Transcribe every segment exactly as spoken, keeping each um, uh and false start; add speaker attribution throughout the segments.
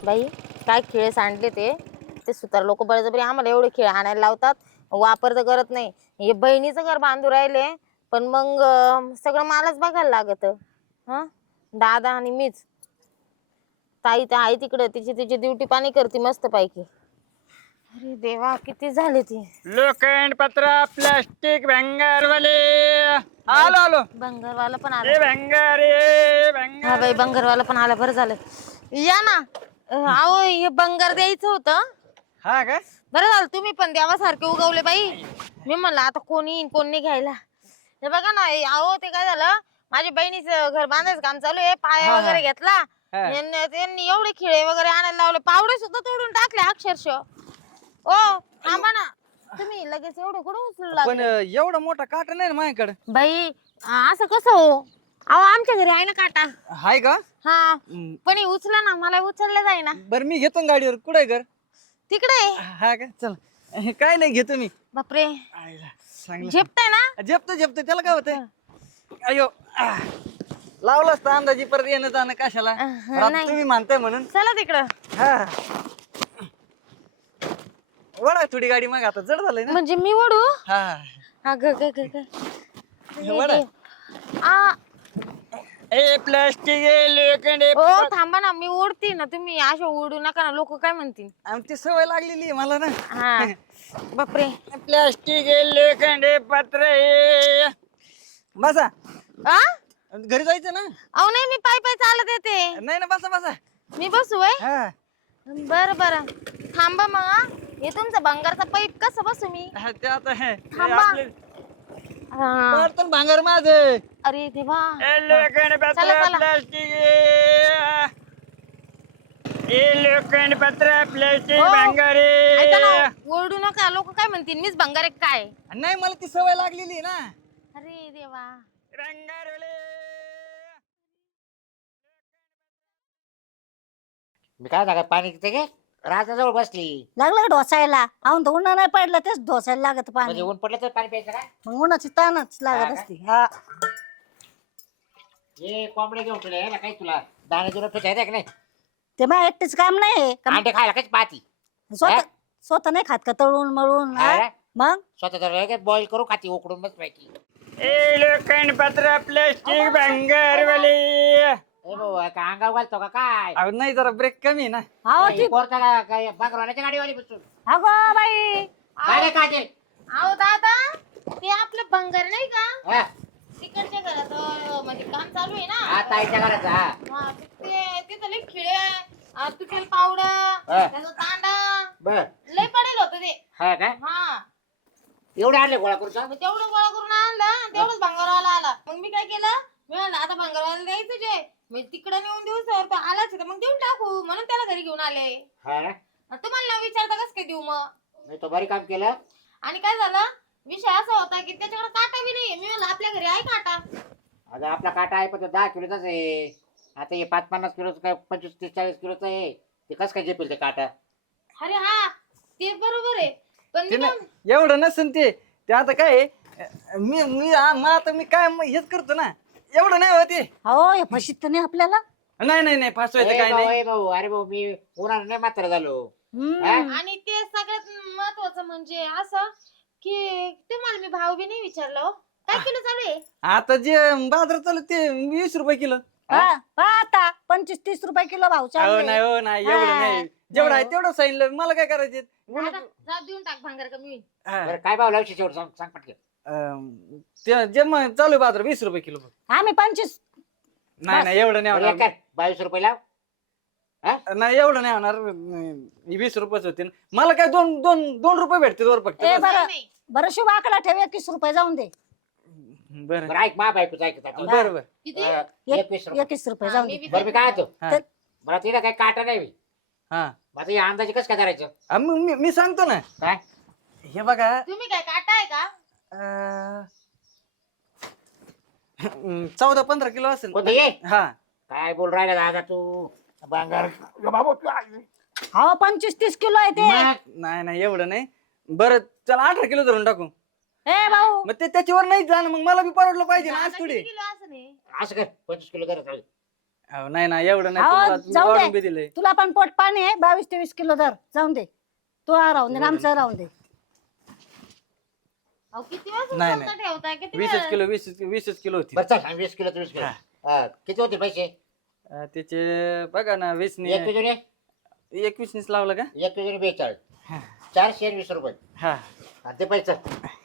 Speaker 1: बाई काय खेळ सांडले ते ते सुतार लोक बळजबरी आम्हाला एवढे खेळ आणायला लावतात, वापर तर करत नाही. हे बहिणीचं घर बांधू राहिले पण मग अं, सगळं मलाच बघायला लागत. हा दादा आणि मीच. ताई तर आहे तिकडे, तिची तिची ड्युटी पाणी करते मस्त पैकी. अरे देवा किती झाले ती.
Speaker 2: लोखंड पत्र प्लास्टिक भंगारवाले आलो आलो.
Speaker 1: बंगारवाला पण आला.
Speaker 2: ए भंगार ए
Speaker 1: हा बाई
Speaker 2: भंगार.
Speaker 1: बंगारवाला पण आला, बरं झालं. या ना. अं, अहो हे बंगार द्यायचं होतं.
Speaker 2: हा का?
Speaker 1: बरं झालं तुम्ही पण देवासारखे उगवले बाई. मी म्हणलं आता कोणी येईन कोण नाही घ्यायला. हे बघा ना, हे अहो ते काय झालं, माझ्या बहिणीचं घर बांधायचं काम चालू आहे, पाया
Speaker 2: हा, हा.
Speaker 1: वगैरे घेतला.
Speaker 2: हा.
Speaker 1: यांनी त्यांनी एवढे खिळे वगैरे आणायला लावले, पावडे सुद्धा तोडून टाकले अक्षरशः. ओ थांबा ना, तुम्ही लगेच एवढं कुठं उचलू
Speaker 2: पण
Speaker 1: लागले?
Speaker 2: एवढा मोठा काटा नाही ना माझ्याकडे.
Speaker 1: बाई अं, असं कसं हो? अहो आमच्या घरी आहे ना काटा.
Speaker 2: हाय का?
Speaker 1: हा
Speaker 2: हम्म,
Speaker 1: पण हे उचला ना, मला उचललं जाईना.
Speaker 2: बरं मी घेतो ना गाडीवर. कुठे घर?
Speaker 1: तिकडे.
Speaker 2: हा का? चल. हे काय नाही घेतो मी.
Speaker 1: बापरे
Speaker 2: आईला, चांगलं
Speaker 1: झेपताय ना.
Speaker 2: झेपतो झेपतो, त्याला काय होतंय? अयो आह. लावलं असतं अंदाजी, परत येणं जाणं कशाला.
Speaker 1: अह,
Speaker 2: पण आता
Speaker 1: नाही.
Speaker 2: तुम्ही मानताय म्हणून.
Speaker 1: चला तिकडं.
Speaker 2: हा वडा थोडी गाडी, मग आता जड झालंय ना.
Speaker 1: म्हणजे मी ओढू?
Speaker 2: हा
Speaker 1: हा ग ग ग ग. हे
Speaker 2: वडा.
Speaker 1: देव. आ
Speaker 2: ए प्लास्टिक ए लोखंड ए.
Speaker 1: ओ थांबा ना, मी ओढते ना, तुम्ही अशा ओढू नका ना, लोक काय म्हणतील.
Speaker 2: आमची सवय लागलेली आहे मला ना.
Speaker 1: हा बापरे.
Speaker 2: प्लास्टिक ए लोखंड ए पत्र ए. बसा,
Speaker 1: आ
Speaker 2: घरी जायचं ना.
Speaker 1: अहो नाही, मी पाय पाय चालत येते.
Speaker 2: नाही ना, बसा बसा.
Speaker 1: मी बसू वय?
Speaker 2: हा
Speaker 1: बर बर थांबा मग. हा. हे तुमचा भंगारचा पाईप कसं बसू मी?
Speaker 2: हा, ते आता हे
Speaker 1: थांबा. हा.
Speaker 2: पडतं भांगार माझं.
Speaker 1: अरे देवा.
Speaker 2: ए लोखंड
Speaker 1: चला,
Speaker 2: पत्र
Speaker 1: चला.
Speaker 2: प्लास्टिक ए. ए लोखंड पत्र प्लास्टिक
Speaker 1: हो.
Speaker 2: भांगार
Speaker 1: ऐका ना,
Speaker 2: ए.
Speaker 1: ओरडू नका, लोक काय म्हणतील, मीच भंगार एक काय.
Speaker 2: नाही, मला ती सवय लागलेली आहे ना.
Speaker 1: अरे देवा.
Speaker 2: रंगारवले.
Speaker 3: मी काय सांगा, पाणी तिथे गे राजाजवळ बसली.
Speaker 4: लागलं का ढोसायला? अहून तर उन्हा नाही पडलं, तेच ढोसायला लागत पाणी.
Speaker 3: म्हणजे ऊन पडलं तर पाणी प्यायचं का?
Speaker 4: मग उन्हाची तानच
Speaker 3: हा
Speaker 4: लागत
Speaker 3: का?
Speaker 4: असते. हा
Speaker 3: हे कोंबडे घेऊन तुला यायला काही तुला दाणे जुनं ठेवायचं का नाही?
Speaker 4: ते माझ्या एकटीच काम नाही का?
Speaker 3: अंडे खायला काहीच पाहती
Speaker 4: स्वतः
Speaker 3: हा?
Speaker 4: स्वतः नाही खात का तळून मळून? हा?
Speaker 3: हा रे?
Speaker 4: मग
Speaker 3: स्वतः बॉईल करू खाती उकडून बस पैकी.
Speaker 2: ए लोखंड पत्र प्लास्टिक भांगारवाले.
Speaker 3: ए भाऊ का अंगाव घालतो का काय?
Speaker 2: अहो नाही, जरा ब्रेक कमी आहे ना.
Speaker 4: अहो
Speaker 3: हे
Speaker 4: ती
Speaker 3: पोरता का काय बागरवाल्याच्या गाडीवाली बसून
Speaker 4: अगो बाई,
Speaker 3: काय रे काजल?
Speaker 1: अहो दादा, ते आपलं भंगार नाही का,
Speaker 3: हा?
Speaker 1: तिकडच्या घरात अं, म्हणजे काम चालू आहे
Speaker 3: हा,
Speaker 1: ना.
Speaker 3: ताईच्या घरात हा.
Speaker 1: हा, ते तिथं लय खिळे, अं, तुटेल पावडं,
Speaker 3: हा.
Speaker 1: त्याचा तांडा
Speaker 3: बर
Speaker 1: लय पडेल होतं ते.
Speaker 3: हा का?
Speaker 1: हा
Speaker 3: एवढे आणले गोळा करून सांग.
Speaker 1: मग तेवढं गोळा करून आणलं आणि तेवढंच भंगारवाला आला. मग मी काय केलं, मी म्हणलं आता भंगारवाला द्यायचं जे, मी तिकडे नेऊन देऊ सर, तो आलाच तर मग देऊन टाकू, म्हणून त्याला घरी घेऊन आले.
Speaker 3: हा ना?
Speaker 1: आणि तुम्हाला न विचारता कसं काय देऊ मग?
Speaker 3: मी तो बरी काम केलं.
Speaker 1: आणि काय झालं, विषय असा होता की त्याच्याकडे काटा बी नाही. मी म्हणलं आपल्या घरी आहे काटा.
Speaker 3: अगं आपला काटा आहे पण तो दहा किलोचाच आहे. आता हे पाच पन्नास किलोचं काय पंचवीस तीस चाळीस किलोचं आहे. ते कसं काय झेपेल ते काटा?
Speaker 1: अरे हा ते बरोबर आहे, पण
Speaker 2: ते
Speaker 1: मी
Speaker 2: नाही, एवढं नसेल ते. ते आता काय आहे, मी मी आ- मला आता मी काय म- हेच करतो ना. एवढं नाही होते.
Speaker 4: अहो हे फशीत तर नाही आपल्याला.
Speaker 2: नाही नाही नाही, फासवायचं
Speaker 3: ए
Speaker 2: काय
Speaker 3: भाऊ,
Speaker 2: नाही.
Speaker 3: ए भाऊ, अरे भाऊ मी उन्हाळ्यात नाही मात्र झालो.
Speaker 4: हम्म.
Speaker 3: हा?
Speaker 1: आणि ते सगळ्यात महत्वाचं म्हणजे असं की तुम्हाला मी भाव बी नाही विचारलं हो. काय किलो चालू आहे?
Speaker 2: आता जे बाजारात चालू ते वीस रुपये किलो.
Speaker 4: हा पहा आता पंचवीस तीस रुपये किलो भाव
Speaker 2: हो
Speaker 4: चालले.
Speaker 2: नाही हो नाही, एवढं
Speaker 4: हा.
Speaker 2: नाही. जेवढं आहे तेवढं सांगितलं. मला काय करायचे?
Speaker 1: आता जा देऊन टाक, भांगार कमी होईल.
Speaker 2: हा.
Speaker 3: बरं काय भाव लावशी शेवट सांग सांग पटकन.
Speaker 2: अं, ते जे मग चालू आहे बाजार वीस रुपये किलो.
Speaker 4: आम्ही पंचवीस.
Speaker 2: नाही नाही, एवढं नाही
Speaker 3: बरं, एक
Speaker 2: होणार.
Speaker 3: कर बावीस रुपये लाव.
Speaker 2: नाही एवढं नाही होणार. अं, वीस रुपयेच होते. मला काय दोन दोन दोन रुपये भेटते वर फक्त.
Speaker 4: ए
Speaker 2: बस.
Speaker 4: बरं
Speaker 1: नाही.
Speaker 4: बरं शुभ आकडा ठेव, एकवीस रुपये जाऊन दे.
Speaker 2: बरं
Speaker 3: बरं ऐक मा बायकोच ऐकत
Speaker 2: बरं बरं.
Speaker 1: किती?
Speaker 3: एकवीस रुपये.
Speaker 4: एकवीस रुपये
Speaker 1: हा,
Speaker 4: जाऊन
Speaker 1: मी
Speaker 4: दे.
Speaker 1: बी
Speaker 3: बरं मी काय होतो
Speaker 2: हा.
Speaker 3: मला तिला काही काटा नाही.
Speaker 2: हा
Speaker 3: माझं या अंदाजे कसं काय करायचं?
Speaker 2: अं, मग मी मी सांगतो ना.
Speaker 3: काय
Speaker 2: हे बघा,
Speaker 1: तुम्ही काय काटा आहे का?
Speaker 2: अं, चौदा पंधरा किलो असेल.
Speaker 3: कोणतं ये
Speaker 2: हा
Speaker 3: काय बोल राहिला दादा तू? बांगार बाबा
Speaker 4: हो पंचवीस तीस किलो आहे ते.
Speaker 3: मग
Speaker 2: नाही नाही, एवढं नाही. बरं चला अठरा किलो धरून टाकू.
Speaker 4: ए भाऊ
Speaker 2: मग ते त्याच्यावर नाही जाणं, मग मला बी परवडलं पाहिजे ना. आज
Speaker 1: दादा
Speaker 2: थोडी
Speaker 1: किती किलो असं नाही?
Speaker 3: असं कर पंचवीस किलो जरा चालेल.
Speaker 2: अहो, नाही ना एवढं नाही
Speaker 4: अहो,
Speaker 2: तुम्हाला मी
Speaker 4: जाऊ दे.
Speaker 2: वाढून बी दिलंय.
Speaker 4: तुला पण पोट पाणी आहे बावीस तेवीस किलो धर जाऊन दे. तू हा राहून दे आणि आमचं राहून दे.
Speaker 1: अहो, किती वेळ
Speaker 2: नाही,
Speaker 1: स्वतः ठेवताय किती
Speaker 2: वीसच
Speaker 1: वेळ?
Speaker 2: किलो वीस वीसच किलो होती.
Speaker 3: बरं चल वीस किलो वीस किलो हा, किती होते पैसे
Speaker 2: अं, त्याचे बघा ना वीस
Speaker 3: एक किलो रे
Speaker 2: एकवीस लावलं का?
Speaker 3: एक किलो बेचाळीस चारशे आणि वीस रुपये
Speaker 2: हा
Speaker 3: आणि ते पैसे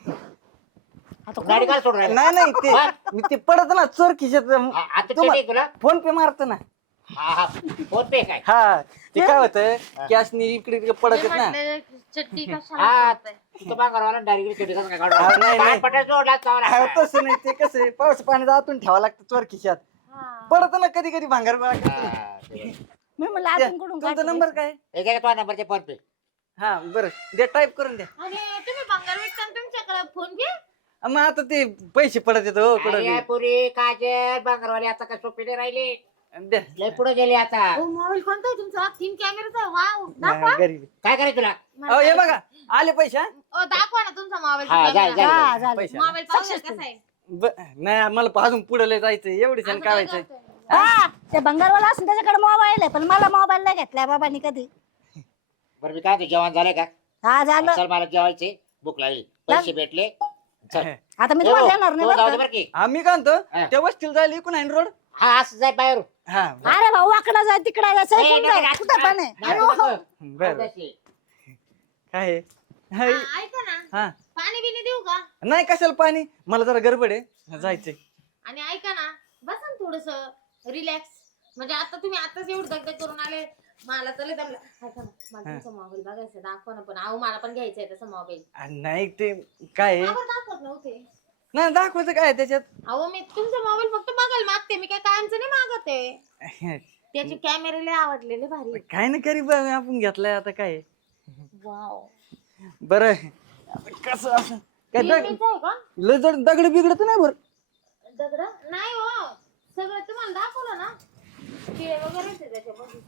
Speaker 4: आता
Speaker 3: गाडी काय सोडून राहिला?
Speaker 2: नाही नाही ते
Speaker 3: हा?
Speaker 2: मी ते पडत ना चोर खिशात
Speaker 3: आ- आता
Speaker 2: तुम्हा-
Speaker 3: ते तुला
Speaker 2: फोन पे मारतो ना.
Speaker 3: हा हा फोन पे काय
Speaker 2: हा ते काय होतं कॅशनी इकडे तिकडे पडत
Speaker 1: मी
Speaker 2: आहेत ना.
Speaker 1: म्हटलं, चड्डी कशाला
Speaker 3: हा
Speaker 1: सोडताय?
Speaker 3: तू बांगरवाला डायरेक्ट चेडी कसं काय
Speaker 2: हा, नाही,
Speaker 3: काढून
Speaker 2: नाही.
Speaker 3: पटात जोडला चावला
Speaker 2: हा, तसं नाही ते कसं आहे पाऊस पाण्यात आतून ठेवावं लागतं चोर खिशात.
Speaker 1: हा.
Speaker 2: पडत ना कधी कधी भांगार गोळा करतो.
Speaker 3: हा, ते.
Speaker 4: मी म्हणलं आपण कुठून
Speaker 2: तुमचा
Speaker 4: काढतो
Speaker 2: नंबर
Speaker 4: पैसे?
Speaker 2: काय?
Speaker 3: हे घे तो नंबर ते फोन पे
Speaker 2: हा बरं द्या टाईप करून द्या.
Speaker 1: आणि तुम्ही भंगार विकता तुमच्याकडे फोन घे.
Speaker 2: मग आता ते पैसे पडत येत हो कुठं
Speaker 3: अरे पुरी काजल बांगरवाले आता काय सोपे नाही राहिले
Speaker 2: बी. द्या
Speaker 3: लय पुढे गेले आता
Speaker 1: हो, मोबाईल कोणता आहे तुमचा? तीन कॅमेराचा आहे. वाव, दाखवा.
Speaker 2: नाही, गरीब.
Speaker 3: काय करायचं तुला
Speaker 2: अहो हे बघा आले पैसे हा?
Speaker 1: ओ, दाखवा ना तुमचा मोबाईल
Speaker 3: हा, जा, जा.
Speaker 4: हा झालं.
Speaker 2: पैसे
Speaker 1: मोबाईल पाहू ना
Speaker 4: Successful.
Speaker 1: कसा आहे.
Speaker 2: ब- नाही मला अजून पुढे लय जायचं एवढी सण
Speaker 1: असं काय
Speaker 2: काढायचंय.
Speaker 1: करतोय?
Speaker 4: हा ते भंगारवाला असून त्याच्याकडे मोबाईल आहे पण मला मोबाईल नाही घेतलाय बाबांनी कधी.
Speaker 3: बरं मी काय म्हणतो, जेवण झालंय का
Speaker 4: हा झालं.
Speaker 3: चल मला जेवायचे भूक लागली पैसे भेटले चल
Speaker 4: आता मी
Speaker 3: ए,
Speaker 4: तुम्हाला
Speaker 3: हो,
Speaker 4: देणार नाही
Speaker 3: तू
Speaker 4: बरं
Speaker 3: जाऊ
Speaker 4: का?
Speaker 3: दे बरं की
Speaker 2: आम्ही काय म्हणतो
Speaker 3: हा.
Speaker 2: त्या वस्तीला जायला इकून आहे रोड.
Speaker 3: हा असं जाय बाहेर
Speaker 2: हा
Speaker 4: अरे भाऊ वाकडा जाय तिकडा जाय
Speaker 3: ए,
Speaker 4: सैकून
Speaker 3: नको,
Speaker 4: जाय
Speaker 3: नको,
Speaker 4: कुठं पण आहे.
Speaker 3: नको, नको.
Speaker 2: बरं बरं.
Speaker 3: अवकाशी.
Speaker 2: काय आहे? हाय.
Speaker 1: हा, ऐका ना,
Speaker 2: हा
Speaker 1: पाणी बिनी देऊ का?
Speaker 2: नाही कशाला पाणी मला जरा गडबड आहे जायचंय.
Speaker 1: आणि ऐका ना, बसा ना थोडस रिलॅक्स. म्हणजे आता तुम्ही आताच एवढं दगदग करून आले, मला तर लय दमलं. ऐका ना, मला तुमचा मोबाईल बघायचा, दाखवा ना. पण अहो मला पण घ्यायचा आहे तसा मोबाईल.
Speaker 2: आ, नाही ते काय आहे?
Speaker 1: का बरं दाखवत नव्हते?
Speaker 2: नाही दाखवायचं काय आहे त्याच्यात.
Speaker 1: अहो मी तुमचा मोबाईल फक्त बघायला मागते, मी काय कायमचं नाही मागत आहे. त्याचे कॅमेरे लय आवडलेले भारी.
Speaker 2: काय ना करी बघ आपण घेतलाय आता काय आहे?
Speaker 1: वाव.
Speaker 2: बरं कसं असं काय दग
Speaker 1: टीव्हीचं आहे का?
Speaker 2: लय जड दगड बिगडत नाही बरं.
Speaker 1: दगड नाही हो, सगळं तुम्हाला दाखवलं ना. किडे वगैरे आहेत त्याच्यामध्ये.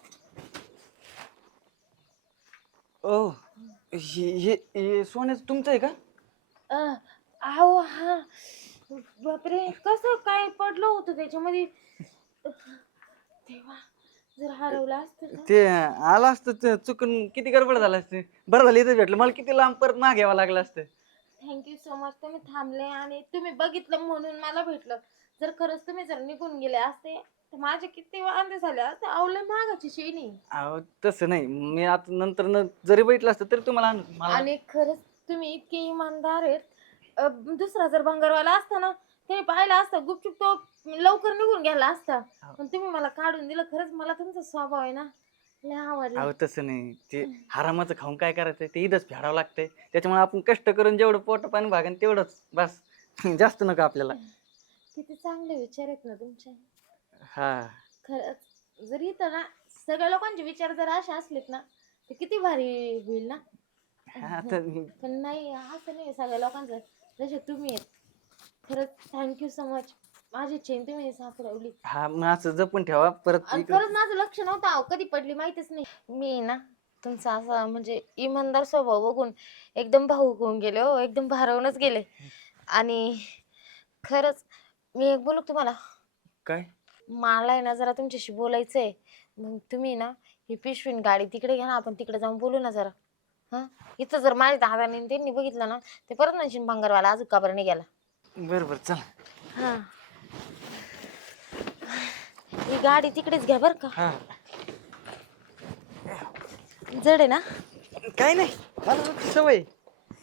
Speaker 2: ओ हे हे- हे सोन्याचं तुमचं आहे का?
Speaker 1: अं, अहो हा, बापरे कसं काय पडलं होतं त्याच्यामध्ये. तेव्हा जर हरवलं असतं तर.
Speaker 2: ते आलं असतं ते चुकून किती गडबड झालं असतं. बरं झालं इथं भेटलं मला किती लांब परत मागे यावं लागलं असतं.
Speaker 1: Thank you so much. तुम्ही थांबले आणि तुम्ही बघितलं म्हणून मला भेटलं. जर खरंच तुम्ही जर निघून गेले असते तर माझे किती वांदे झाले असते. आवले मागाची शेणी.
Speaker 2: अहो तसं नाही मी आता नंतर न जरी बघितलं असतं तरी तुम्हाला आणून- मला
Speaker 1: आणि खरंच तुम्ही इतके इमानदार आहेत. अं, दुसरा जर भंगारवाला असता ना, त्याने पाहिला असता गुपचूप तो लवकर निघून गेला असता. पण तुम्ही मला काढून दिलं. खरंच मला तुमचा स्वभाव आहे ना लय आवडला.
Speaker 2: अहो तसं नाही ते हरामाचं खाऊन काय करायचं ते इथंच फेडावं लागतंय त्याच्यामुळे आपण कष्ट करून जेवढं पोट पाणी भागन तेवढंच बस जास्त नको आपल्याला.
Speaker 1: किती चांगले विचार आहेत ना तुमचे.
Speaker 2: हा
Speaker 1: खरंच जर इथं ना सगळ्या लोकांचे विचार जर असे असलेत ना तर किती भारी होईल ना.
Speaker 2: आता
Speaker 1: पण नाही, असं नाही सगळ्या लोकांचं जसे तुम्ही आहेत. खरंच थँक्यू सो मच. माझी चेन तुम्ही सापडवली.
Speaker 2: हा मग असं जपून ठेवा परत
Speaker 1: आणि
Speaker 2: इकडं-
Speaker 1: खरंच माझं लक्ष नव्हतं अहो, कधी पडली माहितीच नाही. मी ना तुमचा असा म्हणजे इमानदार स्वभाव बघून एकदम भावूक होऊन गेले हो, एकदम भारावूनच गेले. आणि खरंच मी एक बोलू का तुम्हाला?
Speaker 2: काय
Speaker 1: मला आहे ना जरा तुमच्याशी बोलायचं आहे. मग तुम्ही ना ही पिशवीन गाडी तिकडे घ्या ना, आपण तिकडे जाऊन बोलू ना जरा. हां इथं जर माझ्या दादाने त्यांनी बघितलं ना ते परत म्हणशील भंगारवाला अजून का बरं नाही गेला.
Speaker 2: बरं बरं चला.
Speaker 1: हां ही गाडी तिकडेच घ्या बरं का.
Speaker 2: हा
Speaker 1: जड आहे ना.
Speaker 2: काय नाही मला तर सवय आहे.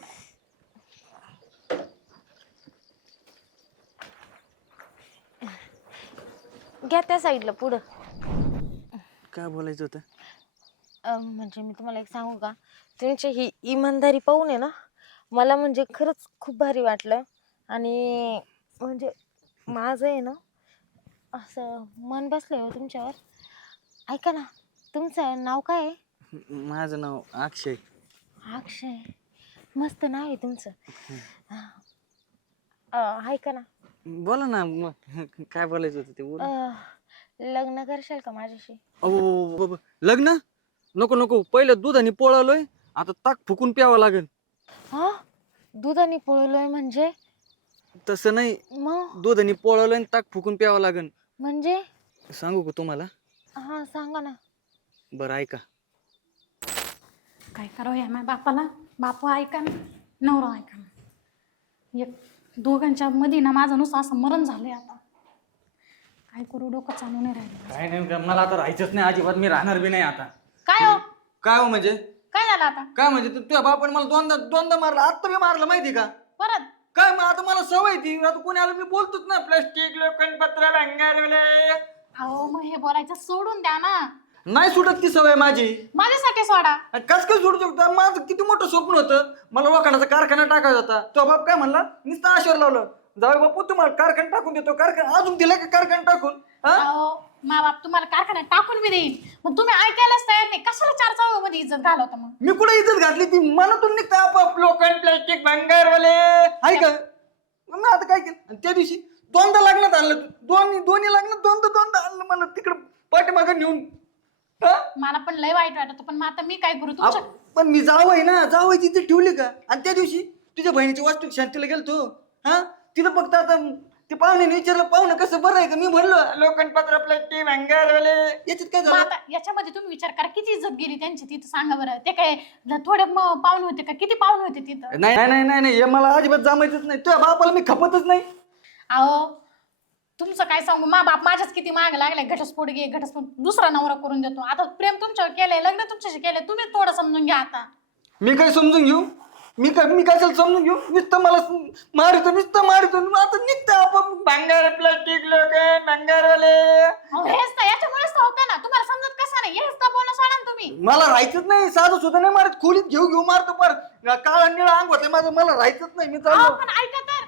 Speaker 1: घ्या त्या साईडला पुढं.
Speaker 2: काय बोलायचं होतं?
Speaker 1: अं, म्हणजे मी तुम्हाला एक सांगू का, तुमची ही इमानदारी पाहून आहे ना मला म्हणजे खरंच खूप भारी वाटलं. आणि म्हणजे माझं आहे ना असं मन बसलंय हो तुमच्यावर. ऐका ना, तुमचं नाव काय आहे?
Speaker 2: माझं नाव अक्षय.
Speaker 1: अक्षय, मस्त नाव आहे तुमचं. अं, ऐका ना,
Speaker 2: बोला ना मग काय बोलायचं होतं ते बोल.
Speaker 1: अं, लग्न करशाल का माझ्याशी?
Speaker 2: अहो बाबा लग्न नको नको पहिलं दूध आणि पोळालोय आता ताक फुकून प्यावं लागेल.
Speaker 1: हा, दुधाने पोळलोय म्हणजे?
Speaker 2: तसं नाही
Speaker 1: मग
Speaker 2: दूध आणि पोळालोय आणि ताक फुकून प्यावं लागेल.
Speaker 1: म्हणजे
Speaker 2: सांगू का तुम्हाला?
Speaker 1: हा सांगा ना.
Speaker 2: बरं ऐका.
Speaker 5: काय करावं या माझ्या बापाला. बापू ऐका ना, नवरा ऐका ना. एक दोघांच्या मध्ये ना माझं नुसतं असं मरण झालंय आता. काय करू, डोकं चालू नाही राहिलं.
Speaker 2: काय नाही, मला आता राहायचंच नाही अजिबात. मी राहणार बी नाही आता.
Speaker 5: काय हो,
Speaker 2: काय हो म्हणजे?
Speaker 5: काय झालं आता
Speaker 2: काय म्हणजे तू- तुझ्या बापाने मला दोनदा दोनदा मारलं, आत्ता बी मारलं माहिती का?
Speaker 5: परत?
Speaker 2: काय मग आता मला सवय ती, आता कोणी आलं मी बोलतोच ना, प्लास्टिक लोखंडपत्र भंगारवाले.
Speaker 5: अहो मग हे बोलायचं सोडून द्या ना.
Speaker 2: नाही सुटत ती सवय माझी.
Speaker 5: माझ्यासाठी सोडा.
Speaker 2: कस काय सोडू शकतो? माझं किती मोठं स्वप्न होतं, मला लोखंडाचा कारखाना टाकायचा होता. तो बाप काय म्हणला, नुसतं आशेवर लावलं, जाऊ बापू तुम्हाला कारखाना टाकून देतो. कारखाना अजून दिला का कारखाना टाकून? हा?
Speaker 5: अहो मा बाप तुम्हाला कारखान्यात टाकून बी देईन, पण तुम्ही ऐकायलाच तयार नाही. कशाला चार चौघामध्ये इज्जत घालवता मग?
Speaker 2: मी कुठे इज्जत घातली? ती मनातून निघतं आपोआप, लोखंड प्लास्टिक भंगारवाले आहे का? मग मी आता काय केलं? आणि त्या दिवशी दोनदा लग्नात आणलं, दोन्ही दोन्ही लग्नात दोनदा दोनदा आणलं मला तिकडं पाठीमागं नेऊन. हा?
Speaker 5: मला पण लय वाईट वाटत, पण मग आता मी काय करू तुमच्या?
Speaker 2: आप- पण मी जावंय ना, जावं तिथे ठेवली का? आणि त्या दिवशी तुझ्या बहिणीची वास्तू शांतीला गेलतो. हा, तिथं फक्त आता ते पाहुण्याने विचारलं, पाहुणं कसं बरं आहे का? मी म्हणलो लोखंडपत्र प्लास्टिक भंगारवाले. याच्यात काय
Speaker 5: मग
Speaker 2: झालं?
Speaker 5: आता याच्यामध्ये तुम्ही विचार करा, किती इज्जत गेली त्यांची तिथं. सांगा बरं, ते काय थोडे म- पाहुणे होते का? किती पाहुणे होते तिथं?
Speaker 2: नाही नाही नाही नाही, हे मला अजिबात जमायचंच नाही. तुझ्या बापाला मी खपतच नाही.
Speaker 5: अहो तुमचं काय सांगू, मा बाप माझ्याच किती माग लागलाय. घटस्फोट घे, घटस्फोट, दुसरा नवरा करून देतो. आता प्रेम तुमच्यावर केलंय, लग्न तुमच्याशी केलंय, तुम्ही थोडं समजून घ्या आता.
Speaker 2: मी काय समजून घेऊ? मी काय मी कशाला समजून घेऊ? नुसतं मला मारितो, नुसतं मारितो. आता निघतं आपण भंगार प्लास्टिक लोखंड भंगारवाले.
Speaker 5: अहो हेच तर, याच्यामुळेच तर होतं ना. तुम्हाला समजत कसं नाही? हेच तर बोलणं सोडा ना तुम्ही.
Speaker 2: मला राहायचंच नाही, साधं सुद्धा नाही मारत. खोलीत घेऊ घेऊ मारतो, पर काळा निळा अंग होतंय माझं. मला राहायचंच नाही, मी
Speaker 5: अहो
Speaker 2: चाललो.
Speaker 5: पण ऐका तर,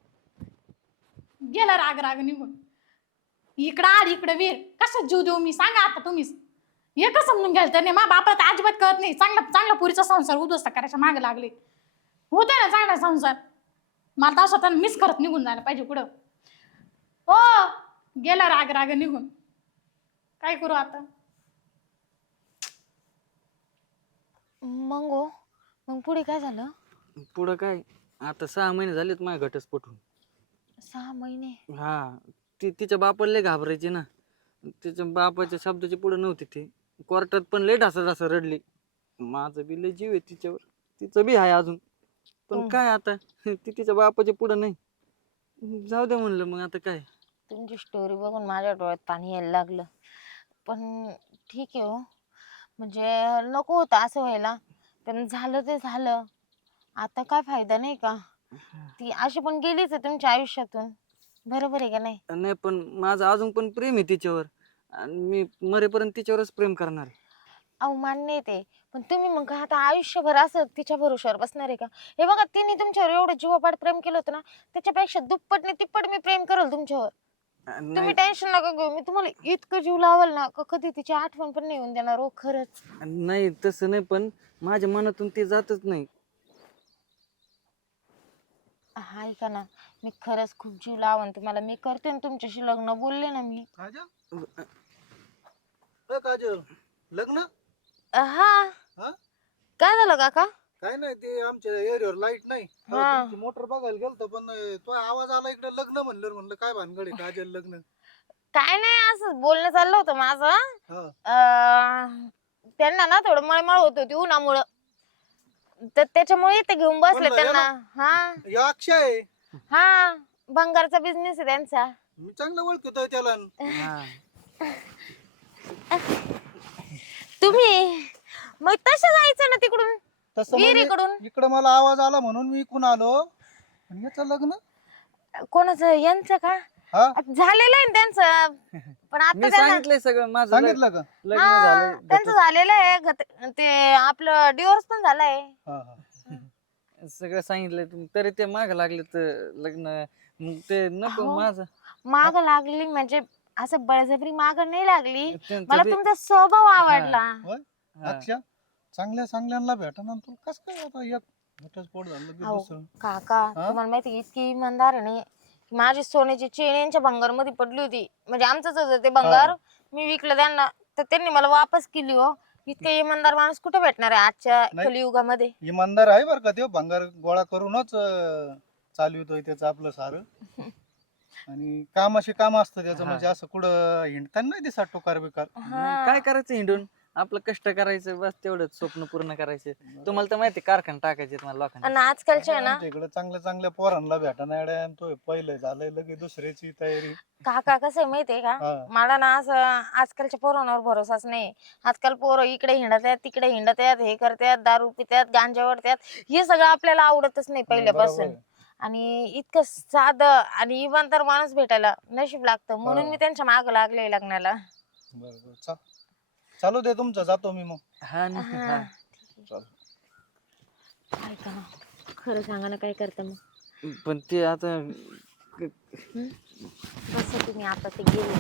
Speaker 5: गेला राग राग निघून. इकडं आड इकडं वीर, कसं जीव देऊ मी? सांगा आता तुम्हीच. एकच समजून घ्याल तर नाही. मा बापाला तर अजिबात कळत नाही. चांगला चांगला पुरीचा संसार उद्ध्वस्त करायच्या मागे लागले. होते ना चांगला संसार. मला तर स्वतः मिस करत निघून जायला पाहिजे कुठं. हो, गेला राग राग निघून. काय करू आता?
Speaker 1: मग हो, मग पुढे काय झालं?
Speaker 2: पुढं काय, आता सहा महिने झालेत माझ्या घटस्फोटून.
Speaker 1: सहा महिने?
Speaker 2: हा, ती तिच्या बापाला लय घाबरायची ना. तिच्या बापाच्या शब्दाच्या पुढे नव्हते ते. कोर्टात पण लय ढासा ढासा रडली. माझं बी लय जीव आहे तिच्यावर, तिचं बी आहे अजून. पण काय आता, ती तिच्या बापाच्या पुढे नाही. जाऊ दे म्हणलं, मग आता काय.
Speaker 1: तुमची स्टोरी बघून माझ्या डोळ्यात पाणी यायला लागलं. पण ठीक आहे हो, म्हणजे नको होतं असं व्हायला, पण झालं ते झालं. आता काय फायदा, नाही का? ती अशी पण गेलीच आहे तुमच्या आयुष्यातून, बरोबर आहे का नाही?
Speaker 2: नाही, पण माझं अजून पण प्रेम आहे तिच्यावर, आणि मी मरेपर्यंत तिच्यावरच प्रेम करणार आहे.
Speaker 1: अहो मान्य आहे ते, पण तुम्ही मग आता आयुष्यभर असं तिच्या भरोश्यावर बसणार आहे का? हे बघा, तिने तुमच्यावर एवढं जीवापाड प्रेम केलं होतं ना, त्याच्यापेक्षा दुप्पटने तिप्पट मी प्रेम करेल तुमच्यावर. तुम्ही
Speaker 2: नाही
Speaker 1: टेन्शन नका घेऊ, मी तुम्हाला इतकं जीव लावल ना, का कधी तिची आठवण पण नाही येऊन देणार हो, खरंच.
Speaker 2: नाही तसं नाही, पण माझ्या मनातून ते जातच नाही.
Speaker 1: हा ऐका ना, मी खरंच खूप जीव लावून तुम्हाला, मी करते ना तुमच्याशी लग्न, बोलले ना मी.
Speaker 6: काजल ए काजल, लग्न?
Speaker 1: हा.
Speaker 6: हा?
Speaker 1: काय झालं काका?
Speaker 6: काय नाही, ते आमच्या एरियावर लाईट नाही.
Speaker 1: हा.
Speaker 6: मोटर बघायला गेलतो, पण अं, तो आवाज आला इकडे लग्न म्हणलं. म्हणलं काय भानगड आहे काजल, लग्न?
Speaker 1: काय नाही, असं बोलणं चाललं होतं माझं.
Speaker 6: हा.
Speaker 1: अं, त्यांना ना थोडं मळमळ होत होती उन्हामुळं, तर त्याच्यामुळे इथे घेऊन बसले
Speaker 6: पण
Speaker 1: त्यांना.
Speaker 6: याला-
Speaker 1: हा
Speaker 6: या अक्षय आहे.
Speaker 1: हा, भंगारचा बिझनेस आहे त्यांचा.
Speaker 6: मी चांगलं ओळखतोय त्याला.
Speaker 2: हा.
Speaker 1: तुम्ही मग तसं जायचं ना तिकडून,
Speaker 6: तसं
Speaker 1: विहिरीकडून.
Speaker 6: म्हणजे इकडे मला आवाज आला म्हणून मी इकडून आलो. पण याचं लग्न?
Speaker 1: कोणाचं, यांचं का?
Speaker 6: हा,
Speaker 1: झालेलं आहे ना त्यांचं, पण आता
Speaker 2: मी
Speaker 1: त्यांना
Speaker 2: सांगितलंय सगळं माझं.
Speaker 6: सांगितलं का?
Speaker 2: लग्न
Speaker 1: हा,
Speaker 2: झालं.
Speaker 1: त्यांचं झालेलं आहे घट- ते आपलं डिवोर्स पण झालाय.
Speaker 6: हा हा.
Speaker 2: सगळं सांगितलंय तुम्ही, तरी ते माग लागले तर लग्न. मग ते नको
Speaker 1: अहो.
Speaker 2: माझं.
Speaker 1: माग लागली म्हणजे असं बळजबरी माग नाही लागली,
Speaker 2: त्यांचं
Speaker 1: मला
Speaker 2: ते-
Speaker 1: तुमचा स्वभाव आवडला.
Speaker 6: होय?
Speaker 2: हा.
Speaker 6: अक्षय चांगल्या चांगल्यांना भेटा ना, तुला कस काय आता एक घटस्फोट झालं की
Speaker 1: अहो,
Speaker 6: दुसरं?
Speaker 1: काका
Speaker 6: हा?
Speaker 1: तुम्हाला माहिती इतकी इमानदार आहे नाही, माझी सोन्याची चेन यांच्या भंगार मध्ये पडली होती, म्हणजे आमचंच होतं ते भंगार. मी विकलं त्यांना, तर त्यांनी मला वापस केली हो. इतका इमानदार माणूस कुठे भेटणार आहे आजच्या
Speaker 6: नाही.
Speaker 1: कलियुगामध्ये?
Speaker 6: इमानदार आहे बरं का, ते भंगार गोळा करूनच अं, चालवितोय त्याचं आपलं सारं. आणि कामाशी काम असतं त्याचं
Speaker 2: हा.
Speaker 6: म्हणजे असं कुठं हिंडताना नाही दिसत टोकार बिकार.
Speaker 2: नाही, काय करायचं हिंडून आपलं कष्ट करायचं बस तेवढंच स्वप्न पूर्ण करायचे. तुम्हाला तर माहिती कारखाना टाकायचे तुम्हाला लोकांना.
Speaker 1: आणि आजकालचे आहे ना
Speaker 6: आमच्या इकडे चांगल्या चांगल्या पोरांना भेटाना येड्या आणि तो पहिलं झालंय लगे दुसऱ्याची तयारी.
Speaker 1: काका कसं आहे माहितीये का,
Speaker 6: हा.
Speaker 1: मला ना असं आजकालच्या पोरांवर भरोसाच नाही. आजकाल पोरं इकडे हिंडत आहेत तिकडे हिंडत आहेत, हे करतात, दारू पितात, गांजा ओढतात, हे सगळं आपल्याला आवडतच नाही पहिल्यापासून.
Speaker 6: बरोबर आहे.
Speaker 1: आणि इतकं साधं आणि इमानदार माणूस भेटायला नशीब लागतं, म्हणून
Speaker 6: हा.
Speaker 1: मी त्यांच्या माग लागले लग्नाला.
Speaker 6: बरं बरं चा- चालू दे तुमचं, जातो मी मग.
Speaker 2: हा न-
Speaker 1: हा.
Speaker 2: हा.
Speaker 6: चाल.
Speaker 1: ऐका ना, खरं सांगा ना काय करता मग.
Speaker 2: पण ते आता
Speaker 1: कसं तुम्ही आता ते गेले.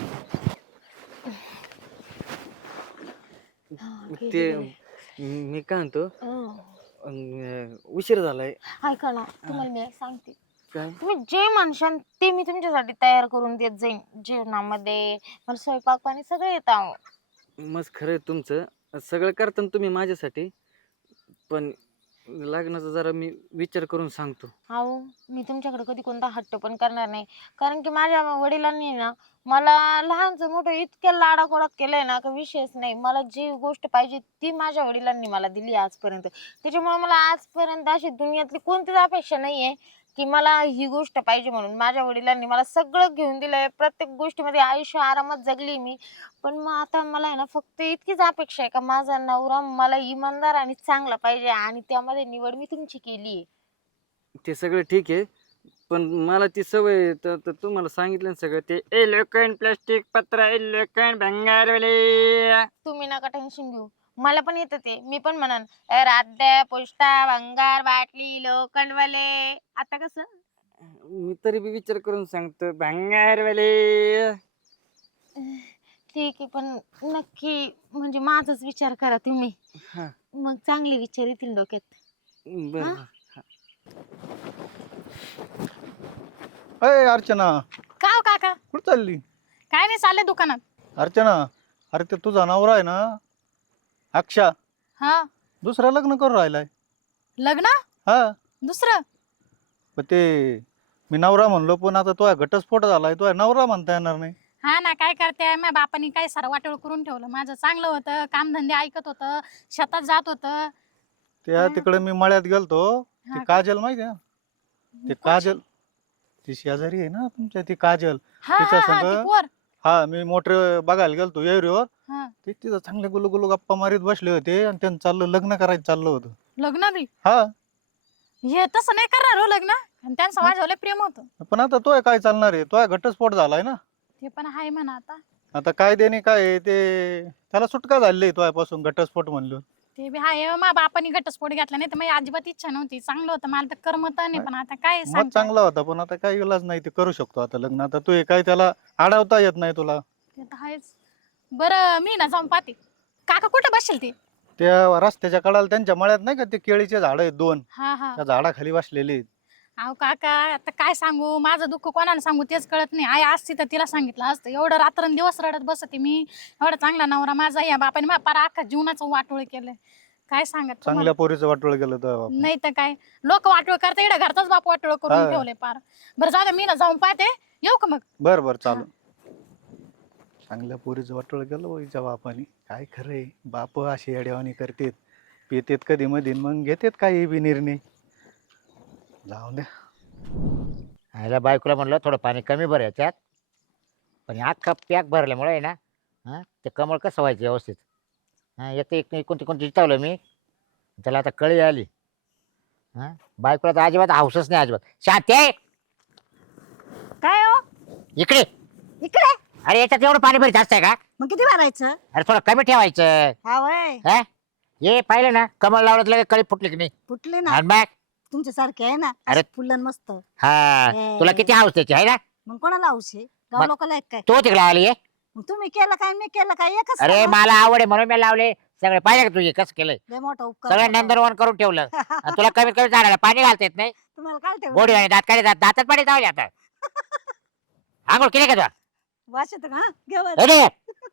Speaker 1: हा,
Speaker 2: ते
Speaker 1: गेले.
Speaker 2: मी काय म्हणतो
Speaker 1: हं.
Speaker 2: अं, उशीर झालाय.
Speaker 1: ऐका ना, तुम्हाला मी एक सांगते,
Speaker 2: काय
Speaker 1: तुम्ही जे म्हणशाल ते मी तुमच्यासाठी तयार करून देत जाईन. जेवणामध्ये मला स्वयंपाक पाणी सगळं येतं अहो.
Speaker 2: मस्त खरं आहे तुमचं, सगळं करता ना तुम्ही माझ्यासाठी, पण लग्नाचा जरा मी विचार करून सांगतो.
Speaker 1: अहो मी तुमच्याकडे कधी कोणता हट्ट पण करणार नाही, कारण की माझ्या वडिलांनी ना मला लहानचं मोठं इतक्या लाडाकोडात केलंय ना का विषयच नाही. मला जी गोष्ट पाहिजे ती माझ्या वडिलांनी मला दिली आजपर्यंत. त्याच्यामुळे मला आजपर्यंत अशी दुनियातली कोणतीच अपेक्षा नाहीये की मला ही गोष्ट पाहिजे म्हणून. माझ्या वडिलांनी मला सगळं घेऊन दिलंय, प्रत्येक गोष्टीमध्ये आयुष्य आरामात जगली मी. पण मग आता मला आहे ना फक्त इतकीच अपेक्षा आहे का माझा नवरा मला इमानदार आणि चांगला पाहिजे, आणि त्यामध्ये निवड मी तुमची केली.
Speaker 2: ते सगळं ठीक आहे, पण मला ती सवय आहे, तर तर तुम्हाला सांगितलं ना सगळं ते ए लोखंड प्लास्टिक पत्र ए लोखंड भंगारवाले.
Speaker 1: तुम्ही नका टेन्शन घेऊ, मला पण येतं ते. मी पण म्हणन "ए, राध्या पुष्टा भंगार बाटली लोखंडवाले." आता कसं
Speaker 2: मी तरी बी विचार करून सांगतो भंगारवाले.
Speaker 1: ठीक आहे, पण नक्की म्हणजे माझाच विचार करा तुम्ही,
Speaker 2: हा
Speaker 1: मग चांगले विचार येतील डोक्यात.
Speaker 2: बरं.
Speaker 6: अय अर्चना,
Speaker 5: का हो काका?
Speaker 6: कुठं चालली?
Speaker 5: काय नाही, चालले दुकानात.
Speaker 6: अर्चना, अरे ते तुझा नवरा आहे ना अक्षा,
Speaker 5: हा,
Speaker 6: दुसरं लग्न करून राहिलाय.
Speaker 5: लग्न
Speaker 6: हा,
Speaker 5: दुसरं?
Speaker 6: पण ते मी नवरा म्हणलो, पण आता तो घटस्फोट झालाय, तो नवरा म्हणता येणार नाही.
Speaker 5: हा ना, काय करते, माझ्या बापाने काय सारं वाटोळ करून ठेवलं. माझं चांगलं होतं, कामधंदे ऐकत होतं, शेतात जात होतं.
Speaker 6: त्या तिकडे मी मळ्यात गेलतो,
Speaker 5: हा
Speaker 6: ती
Speaker 5: का?
Speaker 6: काजल माहिती आहे ना, ते काजल ती शेजारी आहे ना तुमच्या, ती काजल.
Speaker 5: हा
Speaker 6: तिच्या
Speaker 5: हा, हा, ती
Speaker 6: संग-
Speaker 5: पोर.
Speaker 6: हा, मी मोटर बघायला गेलतो येरीवर,
Speaker 5: हा,
Speaker 6: ते तिथं चांगले गुलू गुलू गप्पा मारीत बसले होते आणि त्यांचं चाललं लग्न करायचं चाललं होतं.
Speaker 5: लग्न बी
Speaker 6: हा,
Speaker 5: हे तसं नाही करणार हो लग्न. आणि त्यांचं माझ्यावर लय प्रेम होतं.
Speaker 6: पण आता तोय काय चालणार आहे, तोय घटस्फोट झालाय ना.
Speaker 5: ते पण आहे म्हणा. आता
Speaker 6: आता कायद्याने काय आहे ते, त्याला सुटका झाली तोयापासून घटस्फोट म्हणलो.
Speaker 5: ते बी आहे, माझ्या बापाने घटस्फोट घातला, नाही तर माझी अजिबात इच्छा नव्हती. चांगलं होतं, मला तर करमत नाही. पण आता काय
Speaker 6: मत
Speaker 5: सांगता?
Speaker 6: चांगला होता, पण आता काही इलाज नाही, ते करू शकतो आता लग्न. आता तू काय त्याला अडवता येत नाही तुला.
Speaker 5: ते तर आहेच. बरं, मी ना जाऊन पाहते. काका कुठे बसशील ते?
Speaker 6: त्या रस्त्याच्या कडाला त्यांच्या मळ्यात नाही का ते केळीचे झाड आहेत दोन,
Speaker 5: हा हा.
Speaker 6: त्या झाडाखाली बसलेले आहेत.
Speaker 5: अहो काका, आता काय सांगू, माझं दुःख कोणाला सांगू तेच कळत नाही. आई असती तर तिला सांगितलं असतं. एवढं रात्रंदिवस रडत बसते मी. एवढा चांगला नवरा माझा, या बापाने माझ्या पारा अख्खा जीवनाचं वाटोळ केलंय. काय सांगत तुम्हाला?
Speaker 6: चांगल्या पोरीचं वाटोळ गेलं तर.
Speaker 5: नाही तर काय, लोक वाटोळ करता, इकडे घरचाच बाप वाटोळ करून
Speaker 6: हा.
Speaker 5: ठेवले पार. बरं जाऊ दे, मी ना जाऊन पाहते. येऊ का मग?
Speaker 6: बर बर चालू. चांगल्या पोरीचं वाटोळ गेलं वहीच्या बापाने. काय खरंय, बाप अशी अडवाणी करतेत, पितेत कधी मधीन, मग घेतेत काही बी निर्णय. जाऊ द्या.
Speaker 3: ह्याला बायकोला म्हणलं थोडं पाणी कमी भर याच्यात, पण हा कप पॅक भरल्यामुळे आहे ना, हां ते कमळ कसं व्हायचं व्यवस्थित. हां एक तर एक कोणती कोणती चितावलं मी, त्याला आता कळी आली. हां बायकोला तर अजिबात हाऊसच नाही, अजिबात. शांती आहे
Speaker 4: काय हो
Speaker 3: इकडे.
Speaker 4: इकडे?
Speaker 3: अरे याच्यात एवढं पाणी भरायचं असतंय का?
Speaker 4: मग किती भरायचं?
Speaker 3: अरे थोडं कमी ठेवायचं.
Speaker 4: हा वय
Speaker 3: हा हे पाहिलं ना, कमळ लावलं तर कळी फुटली की नाही.
Speaker 4: फुटले ना,
Speaker 3: आणि मग
Speaker 4: तुमच्या सारखे आहे ना,
Speaker 3: अरे.
Speaker 4: फुलन मस्त.
Speaker 3: हा
Speaker 4: हे.
Speaker 3: तुला किती हाऊस त्याची आहे ना.
Speaker 4: मग कोणाला औषध गाव
Speaker 3: मग-
Speaker 4: लोकांना एक काय?
Speaker 3: तो तिकडे आली आहे.
Speaker 4: मग तुम्ही केलं काय, मी केलं काय, एकच
Speaker 3: अरे
Speaker 4: केलं.
Speaker 3: मला आवड आहे म्हणून मी लावले सगळे. पाहिजे का तुझे कसं केलंय,
Speaker 4: लय मोठा उपकार
Speaker 3: सगळं
Speaker 4: केला.
Speaker 3: नंबर वन करून ठेवलं. आणि तुला कमीत कमी झाडाला पाणी घालता येत नाही.
Speaker 4: तुम्हाला काय ठेवलं?
Speaker 3: गोडी आणि दात काढे दातात पाणी चावले आता. आंघोळ केली का तुला?
Speaker 4: वास येतो का? हा, घे वर.
Speaker 3: हे घे.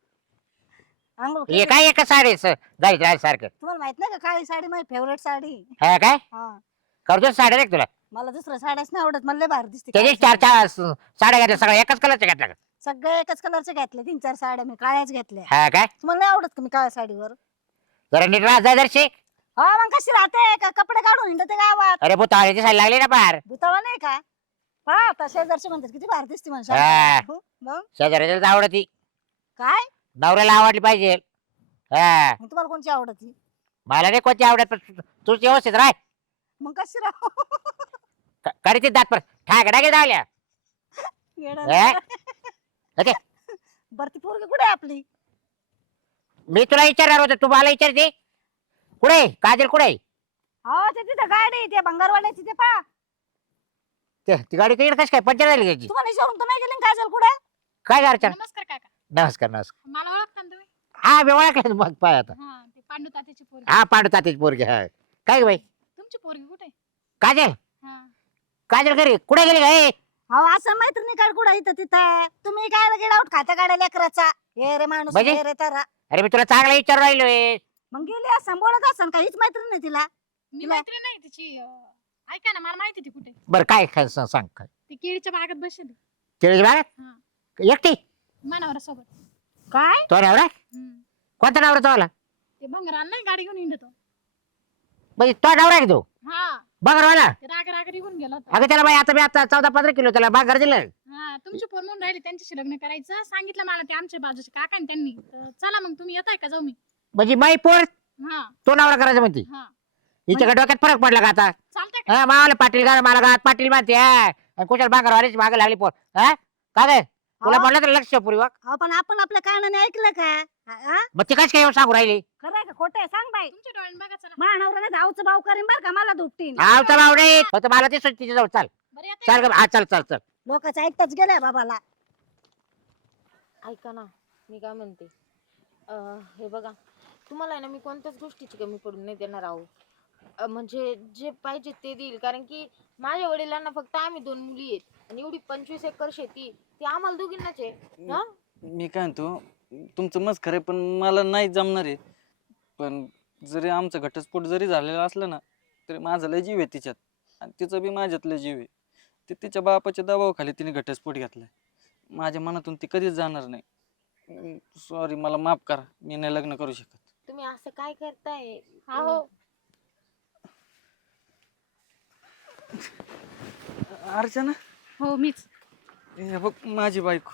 Speaker 4: आंघोळ
Speaker 3: हे
Speaker 4: केली.
Speaker 3: काय एक साडी जायचं सारखं.
Speaker 4: तुम्हाला माहित नाही का, काळी साडी माझी फेवरेट साडी.
Speaker 3: हा काय
Speaker 4: हा,
Speaker 3: करतो साडी रे तुला.
Speaker 4: मला दुसऱ्या साड्याच नाही आवडत, मला लय भारी दिसते
Speaker 3: त्याची
Speaker 4: काळी
Speaker 3: चार
Speaker 4: साडी.
Speaker 3: चार स- साड्या घेतल्या सगळ्या एकाच कलरच्या घेतल्या का?
Speaker 4: सगळे एकच कलरचे घेतले, तीन चार साड्या मी काळ्याच घेतल्या.
Speaker 3: हा काय
Speaker 4: तुम्हाला नाही आवडत का मी काळ्या साडीवर?
Speaker 3: जरा नीट राहा जा जरशी.
Speaker 4: हा मग कशी राहते का कपडे काढून हिंडते गावात?
Speaker 3: अरे भूतावळी दिसायला लागली ना बाहेर.
Speaker 4: भुतावा नाही का? पहा आता शेजारचे म्हणतात किती भारी दिसते
Speaker 3: हा.
Speaker 4: म्हणजे. मग
Speaker 3: शेजाऱ्याला आवडती,
Speaker 4: काय
Speaker 3: नवऱ्याला आवडली पाहिजे. हा
Speaker 4: मग तुम्हाला कोणची आवडती?
Speaker 3: मला नाही कोणती आवडत, पण तू- तूच व्यवस्थित राह.
Speaker 4: मग कशी राहू?
Speaker 3: करीत दात पर ठाकड्या घे धावल्या.
Speaker 4: येडा.
Speaker 3: ओके
Speaker 4: बरं ती पोरगी कुठे आहे आपली?
Speaker 3: मी तुला विचारणार होतो, तू मला विचारते कुठे काजल कुठे?
Speaker 4: हो ते तिथं गाडी ते भंगारवाड्याची ते पहा.
Speaker 3: ती गाडी तिकडे कशी काय पंचर झाली त्याची?
Speaker 4: तुम्हाला विचारून तर नाही गेली ना काजल कुठे?
Speaker 3: काय करणार?
Speaker 5: नमस्कार काका.
Speaker 3: नमस्कार नमस्कार.
Speaker 5: मला ओळखता ना तुम्ही?
Speaker 3: हा मी ओळखलं मग पाय आता.
Speaker 5: हा ते पांडू तात्याची पोरगी.
Speaker 3: हा पांडू तात्याची पोरगी. हा काय ग बाई
Speaker 5: तुमची पोरगी कुठे?
Speaker 3: काजल?
Speaker 5: हा.
Speaker 3: काजल घरी कुठे गेली काय?
Speaker 4: अहो असं मैत्रिणी काढ कुठं इथं तिथं तुम्ही काय गेला आउट खाता गाड्या लेकराचा हे रे माणूस
Speaker 3: म्हणजे?
Speaker 4: हे रे तारा.
Speaker 3: अरे मी तुला चांगला विचार राहिलोय.
Speaker 4: मग गेली असं बोलत असं काहीच मैत्रीण नाही तिला.
Speaker 5: मी
Speaker 4: तिला-
Speaker 5: मैत्रीण नाही तिची. अं, ऐका ना, मला माहिती ती कुठे.
Speaker 3: बरं काय काय स- सांग काय
Speaker 5: ती केळीच्या बागेत बसली
Speaker 3: केळीच्या बागात
Speaker 5: हा.
Speaker 3: एकटी?
Speaker 5: मानावरा सोबत.
Speaker 4: काय
Speaker 3: तो नवरा?
Speaker 5: हम्म.
Speaker 3: कोणता नवरा तो आला?
Speaker 5: ते भंगाराला नाही गाडी घेऊन हिंडतो.
Speaker 3: म्हणजे तो नवरा आहे का तो
Speaker 5: हा.
Speaker 3: बघरवाला?
Speaker 5: ते राग राग निघून गेला होता.
Speaker 3: अगं त्याला बाई आता मी आता चौदा पंधरा किलो त्याला बागर दिलं.
Speaker 5: हा तुमची पोर म्हणून राहिली त्यांच्याशी लग्न करायचं सांगितलं मला ते आमच्या बाजूचे काका आणि त्यांनी. तर चला मग तुम्ही येताय का जाऊ मी?
Speaker 3: म्हणजे माई पोर
Speaker 5: हा
Speaker 3: तो नवरा करायचा म्हणते.
Speaker 5: हा
Speaker 3: हिच्या डोक्यात फरक पडला का आता?
Speaker 5: चालतंय का?
Speaker 3: हा मावाला पाटील गा मला गात पाटील म्हणते. हा आणि कुठल्या बागरवालीच मागे लागली पोर. हा का गे तुला
Speaker 4: अहो,
Speaker 3: म्हणलं तर लक्ष पुरी वाग.
Speaker 4: अहो, पण आपण आपल्या कानाने ऐकलं का? हा, हा?
Speaker 3: मग ती कशी काय येऊन सांगू राहिली?
Speaker 4: खरं आहे का खोटं आहे सांग बाई.
Speaker 5: तुमच्या डोळ्यात बघा चला.
Speaker 4: महानवरा नाही धावचं भाव करीन बरं का मला धुपटीन.
Speaker 3: आवता भाऊ नाही फक्त मला ते तिच्या जवळ चाल
Speaker 5: बरं येताय
Speaker 3: चाल
Speaker 5: का?
Speaker 3: ग हा चल चल चल.
Speaker 4: लोकांचं ऐकताच गेलाय बाबाला.
Speaker 1: ऐका ना, मी काय म्हणते, अं, हे बघा, तुम्हाला आहे ना मी कोणत्याच गोष्टीची कमी पडून नाही देणार आहो. अं, म्हणजे जे पाहिजे ते देईल, कारण की माझ्या वडिलांना फक्त आम्ही दोन मुली आहेत आणि एवढी पंचवीस एकर शेती ती आम्हाला दोघींनाच आहे. हा
Speaker 2: मी काय म्हणतो, तुमचं मस्त खरं आहे, पण मला नाही जमणार आहे. पण जरी आमचा घटस्फोट जरी झालेला असला ना, तरी माझा लय जीव आहे तिच्यात आणि तिचा बी माझ्यातला जीव आहे. ते तिच्या बापाच्या दबावाखाली तिने घटस्फोट घेतलाय. माझ्या मनातून ती कधीच जाणार नाही. सॉरी, मला माफ करा, मी नाही लग्न करू शकत.
Speaker 1: तुम्ही असं काय करताय?
Speaker 5: हा हो.
Speaker 2: अर्चना,
Speaker 5: हो मीच.
Speaker 2: हे बघ माझी बायको.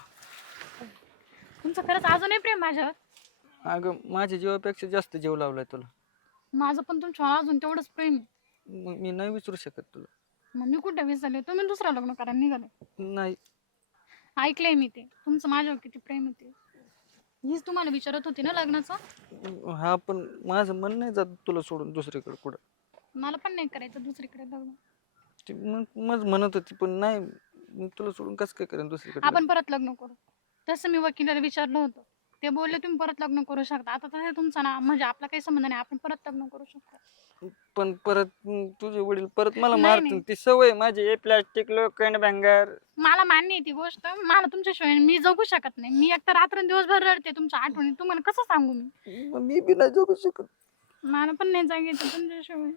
Speaker 5: तुमचं खरंच अजूनही प्रेम माझ्यावर?
Speaker 2: अगं माझ्या जीवापेक्षा जास्त जीव लावलाय तुला.
Speaker 5: माझं पण तुमच्यावर अजून तेवढंच प्रेम आहे.
Speaker 2: मग मी नाही विसरू शकत तुला.
Speaker 5: मग मी कुठे विसरले? तुम्ही दुसरं लग्न करायला निघाले.
Speaker 2: नाही.
Speaker 5: ऐकलंय मी ते तुमचं माझ्यावर किती प्रेम आहे ते. हीच तुम्हाला विचारत होती ना लग्नाचं.
Speaker 2: हा, पण माझं मन नाही जात तुला सोडून दुसरीकडे कुठं.
Speaker 5: मला पण नाही करायचं दुसरीकडे लग्न.
Speaker 2: ती मग मग म्हणत होती, पण नाही, मी तुला सोडून कसं काय करेन दुसरीकडे.
Speaker 5: आपण परत लग्न करू. तसं मी वकिलाला विचारलं होतं, ते बोलले तुम्ही परत लग्न करू शकता. आता तसं तुमचं ना, म्हणजे आपला काही संबंध नाही, आपण परत लग्न करू शकतो.
Speaker 2: पण परत मग तुझे वडील परत मला
Speaker 5: नाही,
Speaker 2: मारतील.
Speaker 5: नाही.
Speaker 2: ती सवय माझी, हे प्लास्टिक लोखंड भंगार.
Speaker 5: मला मान्य आहे ती गोष्ट. मला तुमच्याशिवाय मी जगू शकत नाही. मी एकतर रात्र दिवसभर रडते तुमच्या आठवणी. तुम्हाला कसं सांगू मी?
Speaker 2: मग मी बी नाही जगू शकत.
Speaker 5: मला पण नाही जागायचं तुमच्याशिवाय.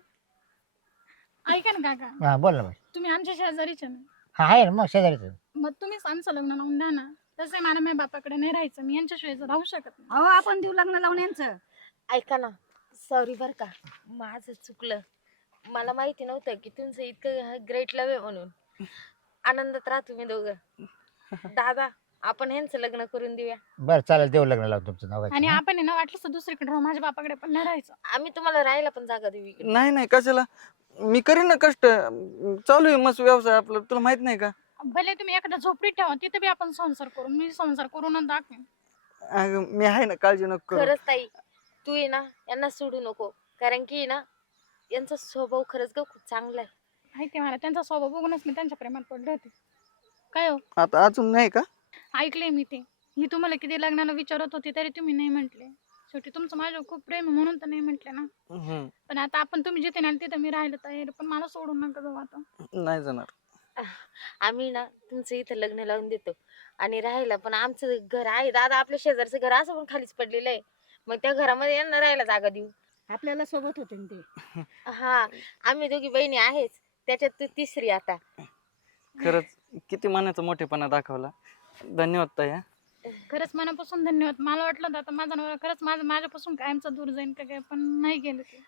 Speaker 5: ऐका ना काका,
Speaker 3: हा बोल ना बाई.
Speaker 5: तुम्ही आमच्या शेजारीचे ना,
Speaker 3: हा आहे ना मग शेजारीच.
Speaker 5: मग तुम्हीच आमचं लग्न लावून द्या ना. तसं मला माझ्या बापाकडे नाही राहायचं, मी यांच्याशिवाय राहू शकत नाही.
Speaker 4: अहो आपण देऊ लग्न लावून यांचं.
Speaker 1: ऐका ना, सॉरी बर का, माझं चुकलं. मला माहिती नव्हतं की तुमचं इतकं ग्रेट लव आहे म्हणून. आनंदात राहा तुम्ही दोघं. दादा, आपण ह्यांचं लग्न करून देऊया.
Speaker 3: बरं चालेल देऊ लग्न लावून तुमचं नाव.
Speaker 5: आणि आपण आहे ना, वाटलं तर दुसरीकडे राहू, माझ्या बापाकडे पण नाही राहायचं.
Speaker 1: आम्ही तुम्हाला राहायला पण जागा देऊ इकडे.
Speaker 2: नाही नाही, कशाला, मी करीन ना कष्ट. चालू आहे मस्त व्यवसाय आपला, तुला माहित नाही का?
Speaker 5: भले तुम्ही एखादा झोपडीत ठेवा, तिथे बी आपण संसार करू. मी संसार करूनच दाखवेन.
Speaker 2: अगं मी आहे ना, काळजी नको करू.
Speaker 1: खरंच ताई, तू आहे ना यांना सोडू नको, कारण की ना यांचा स्वभाव खरंच ग खूप चांगला आहे.
Speaker 5: माहिती मला, त्यांचा स्वभाव बघूनच मी त्यांच्या प्रेमात पडले होते. काय हो,
Speaker 2: आता अजून नाही का?
Speaker 5: ऐकलंय मी ते. ही तुम्हाला किती लग्नाला विचारत होती तरी तुम्ही नाही म्हटले. शेवटी तुमचं माझ्यावर खूप प्रेम आहे म्हणून तर नाही म्हटले ना.
Speaker 2: हम्म,
Speaker 5: पण आता आपण तुम्ही जिथे नाही तिथे मी राहायला तयार आहे. पण मला सोडून नका जाऊ आता.
Speaker 2: नाही जाणार.
Speaker 1: आम्ही ना तुमचं इथं लग्न लावून देतो आणि राहायला पण आमचं घर आहे. दादा आपल्या शेजारचं घर असं पण खालीच पडलेलं आहे, मग त्या घरामध्ये यांना राहायला जागा देऊ.
Speaker 4: आपल्याला सोबत होते ना ते.
Speaker 1: हा, आम्ही दोघी बहिणी आहेच, त्याच्यात तू तिसरी आता.
Speaker 2: खरंच किती मनाचा मोठेपणा दाखवला. धन्यवाद ताई हा.
Speaker 5: खरंच मनापासून धन्यवाद. मला वाटलं होतं आता माझा नवरा खरंच माझं माझ्यापासून कायमचा दूर जाईन का काय, पण नाही गेलं ते.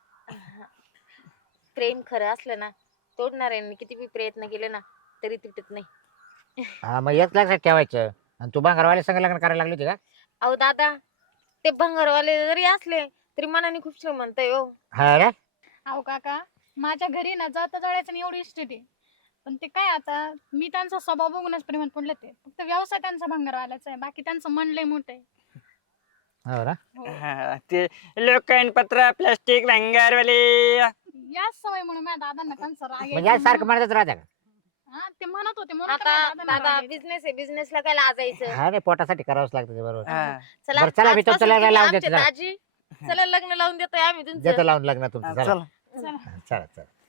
Speaker 1: प्रेम खरं असलं ना, तोडणाऱ्यांनी किती बी प्रयत्न केले ना तरी तुटत नाही.
Speaker 3: हा मग एक लक्षात ठेवायचं. आणि तू भांगरवाल्या संग लग्न करायला लागली होती का?
Speaker 1: अहो दादा, ते भंगारवाले जरी असले तरी मनाने खूप श्रीमंत आहे हो.
Speaker 3: हा रे
Speaker 5: अहो काका, माझ्या घरी ना जाता जळायचं नाही एवढी इस्टेट आहे, पण ते काय आता मी त्यांचा स्वभाव बघूनच प्रेमात पडले. ते फक्त व्यवसाय त्यांचा भंगारवाल्याचा आहे, बाकी त्यांचं मन लय मोठं आहे.
Speaker 3: हो ना.
Speaker 2: हा, ते लोकांपत्र प्लास्टिक भंगारवाले.
Speaker 5: याच सवय म्हणून माझ्या दादांना त्यांचा राग
Speaker 3: म्हणजे
Speaker 5: यायचा.
Speaker 3: आज सारखं म्हणतच राहत्या का?
Speaker 5: हा, ते म्हणत होते म्हणून तर
Speaker 1: आता
Speaker 5: माझ्या दादांना
Speaker 1: दादा
Speaker 5: राग यायचा.
Speaker 1: बिझनेस आहे, बिझनेसला काय लाजायचं.
Speaker 3: हा रे पोटासाठी करावंच लागतं ते बरोबर.
Speaker 2: हा.
Speaker 1: चला
Speaker 3: बरं, चला, मी तुमचं
Speaker 1: आजपासून
Speaker 3: लग्न
Speaker 1: तुम्ही
Speaker 3: लावून
Speaker 1: आमचे
Speaker 3: देतो जरा.
Speaker 1: दाजी. चला लग्न लावून देतोय आम्ही
Speaker 3: देतो
Speaker 1: तुमचं.
Speaker 3: लावून लग्न तुमचं. चला
Speaker 2: चला
Speaker 5: चला.
Speaker 3: चला चला.